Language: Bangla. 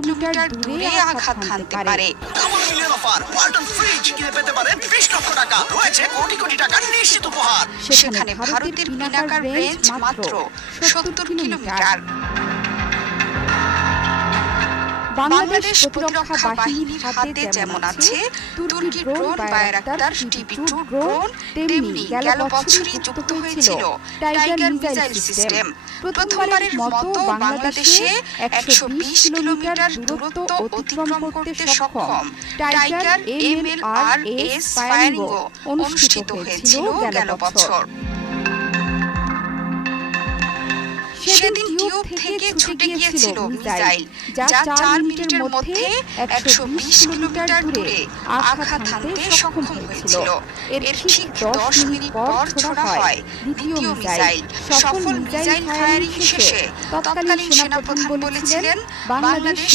কিলোমিটার দূরে আঘাত হানতে পারে। সেখানে ভারতের পিনাকার রেঞ্জ মাত্র 70 কিলোমিটার। বাংলাদেশ প্রতিরক্ষা বাহিনীর হাতে যেমন আছে তুর্কি ড্রোন বায়রাক্তার TB2 ড্রোন, তেমনি গেল বছরই যুক্ত হয়েছিল টাইগার মিসাইল সিস্টেম। প্রথমবারের মতো বাংলাদেশে 120 কিলোমিটার দূরত্ব অতিক্রম করতে সক্ষম টাইগার MLRS ফায়ারিংও অনুষ্ঠিত হয়েছিল গেল বছর। সেদিন টিউব থেকে ছুটে গিয়েছিল মিসাইল, যা 4 মিনিটের মধ্যে 120 কিলোমিটার দূরে আঘাত হানতে সক্ষম হয়েছিল। এর ঠিক 10 মিনিট পর ছোড়া হয় দ্বিতীয় মিসাইল। সফল মিসাইল ফায়ারিং শেষে তৎকালীন সেনাপ্রধান বলেছিলেন, বাংলাদেশ